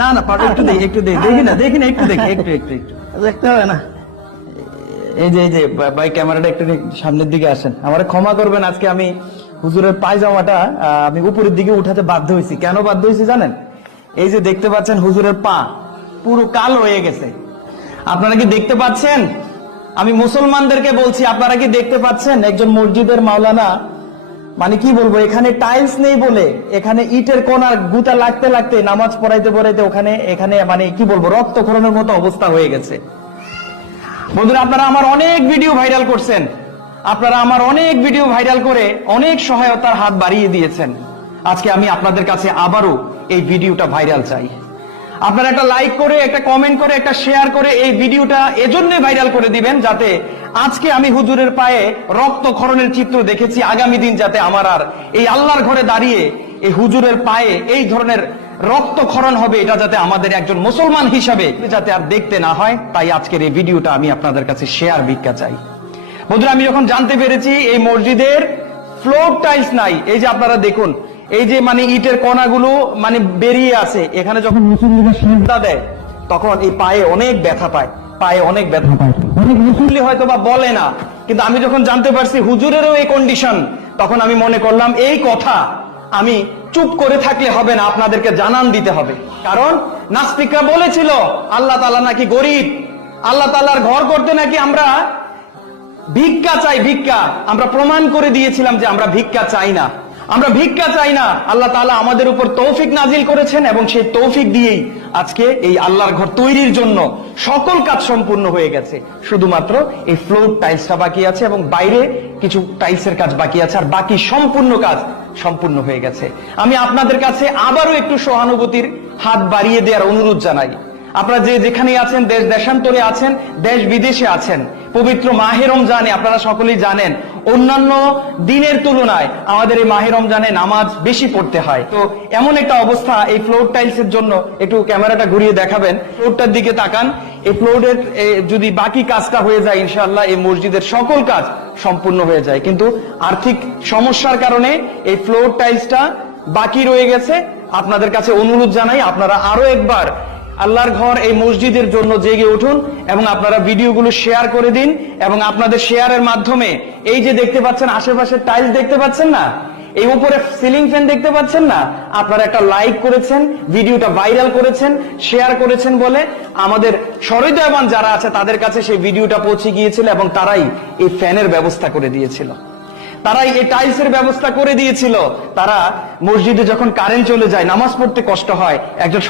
না না পারো, একটু দেখি না একটু দেখি একটু দেখতে হবে না। এই যে ভাই ক্যামেরাটা একটু সামনের দিকে আসেন। আমারে ক্ষমা করবেন, আজকে আমি হুজুরের পায়জামাটা আমি উপরের দিকে উঠাতে বাধ্য হয়েছি। কেন বাধ্য হয়েছি জানেন? এই যে দেখতে পাচ্ছেন হুজুরের পা পুরো কালো হয়ে গেছে। আপনারা কি দেখতে পাচ্ছেন? আমি মুসলমানদেরকে বলছি, আপনারা কি দেখতে পাচ্ছেন? একজন মসজিদের মাওলানা, মানে কি বলবো, এখানে টাইলস নেই বলে এখানে ইটের কোনা গুতা লাগতে লাগতে নামাজ পড়াইতে এখানে মানে কি বলবো, রক্তক্ষরণের মতো অবস্থা হয়ে গেছে। বন্ধুরা, আপনারা আমার অনেক ভিডিও ভাইরাল করছেন, আপনারা আমার অনেক ভিডিও ভাইরাল করে অনেক সহায়তার হাত বাড়িয়ে দিয়েছেন। আজকে আমি আপনাদের কাছে আবারও এই ভিডিওটা ভাইরাল চাই। আপনারা একটা লাইক করে, একটা কমেন্ট করে, একটা শেয়ার করে এই ভিডিওটা এজন্য ভাইরাল করে দিবেন, যাতে আজকে আমি হুজুরের পায়ে রক্তক্ষরণের চিত্র দেখেছি, আগামী দিন যাতে আমার আর এই আল্লাহর ঘরে দাঁড়িয়ে এই হুজুরের পায়ে এই ধরনের রক্তক্ষরণ হবে, এটা যাতে আমাদের একজন মুসলমান হিসাবে যাতে আর দেখতে না হয়, তাই আজকের এই ভিডিওটা আমি আপনাদের কাছে শেয়ার ভিক্ষা চাই। বন্ধুরা, আমি যখন জানতে পেরেছি এই মসজিদের ফ্লোর টাইলস নাই, এই যে আপনারা দেখুন, এই যে মানে ইটের কণাগুলো মানে বেরিয়ে আছে, এখানে যখন মুসল্লিরা সিজদা দেয় তখন এই পায়ে অনেক ব্যথা পায়, অনেক মুসল্লি হয়তো বা বলে না, কিন্তু আমি যখন জানতে পারছি হুজুরেরও এই কন্ডিশন, তখন আমি মনে করলাম এই কথা আমি চুপ করে থাকলে হবে না, আপনাদেরকে জানান দিতে হবে। কারণ নাস্তিকরা বলেছিল আল্লাহ তাআলা নাকি গরিব, আল্লাহ তাআলার ঘর করতে নাকি আমরা ভিক্ষা চাই, ভিক্ষা। আমরা প্রমাণ করে দিয়েছিলাম যে আমরা ভিক্ষা চাই না, আল্লাহ তাআলা আমাদের উপর তৌফিক নাজিল করেছেন, এবং সেই তৌফিক দিয়েই আজকে এই আল্লাহর ঘর তৈরির জন্য সকল কাজ সম্পূর্ণ হয়ে গেছে। শুধুমাত্র এই ফ্লোর টাইলসটা বাকি আছে এবং বাইরে কিছু টাইলসের কাজ বাকি আছে, আর বাকি সম্পূর্ণ কাজ সম্পূর্ণ হয়ে গেছে। আমি আপনাদের কাছে আবারও একটু সহানুভূতির হাত বাড়িয়ে দেওয়ার অনুরোধ জানাই। আপনারা যে যেখানে আছেন, দেশ দেশান্তরে আছেন, দেশ বিদেশে আছেন, পবিত্র মাহে রমজানে আপনারা সকলেই জানেন অন্যান্য দিনের তুলনায় আমাদের এই মাহে রমজানে নামাজ বেশি পড়তে হয়। তো এমন একটা অবস্থা, এই ফ্লোর টাইলসের জন্য একটু ক্যামেরাটা ঘুরিয়ে দেখাবেন, ফ্লোরটার দিকে তাকান। এই ফ্লোরের যদি বাকি কাজটা হয়ে যায়, ইনশাআল্লাহ এই মসজিদের সকল কাজ সম্পূর্ণ হয়ে যায়, কিন্তু আর্থিক সমস্যার কারণে এই ফ্লোর টাইলসটা বাকি রয়ে গেছে। আপনাদের কাছে অনুরোধ জানাই, আপনারা আরো একবার আল্লাহর ঘর এই মসজিদের জন্য জেগে উঠুন এবং আপনারা ভিডিওগুলো শেয়ার করে দিন, এবং আপনাদের শেয়ারের মাধ্যমে এই যে দেখতে পাচ্ছেন আশেপাশে টাইলস দেখতে পাচ্ছেন না, এই উপরে সিলিং ফ্যান দেখতে পাচ্ছেন না, আপনারা একটা লাইক করেছেন, ভিডিওটা ভাইরাল করেছেন, শেয়ার করেছেন বলে আমাদের সহৃদয়বান যারা আছে তাদের কাছে সেই ভিডিওটা পৌঁছে গিয়েছিল, এবং তারাই এই ফ্যানের ব্যবস্থা করে দিয়েছিল, তারাই এই টাইলসের ব্যবস্থা করে দিয়েছিল। তারা মসজিদে যখন কারেন্ট চলে যায়, নামাজ পড়তে কষ্ট হয়, একজন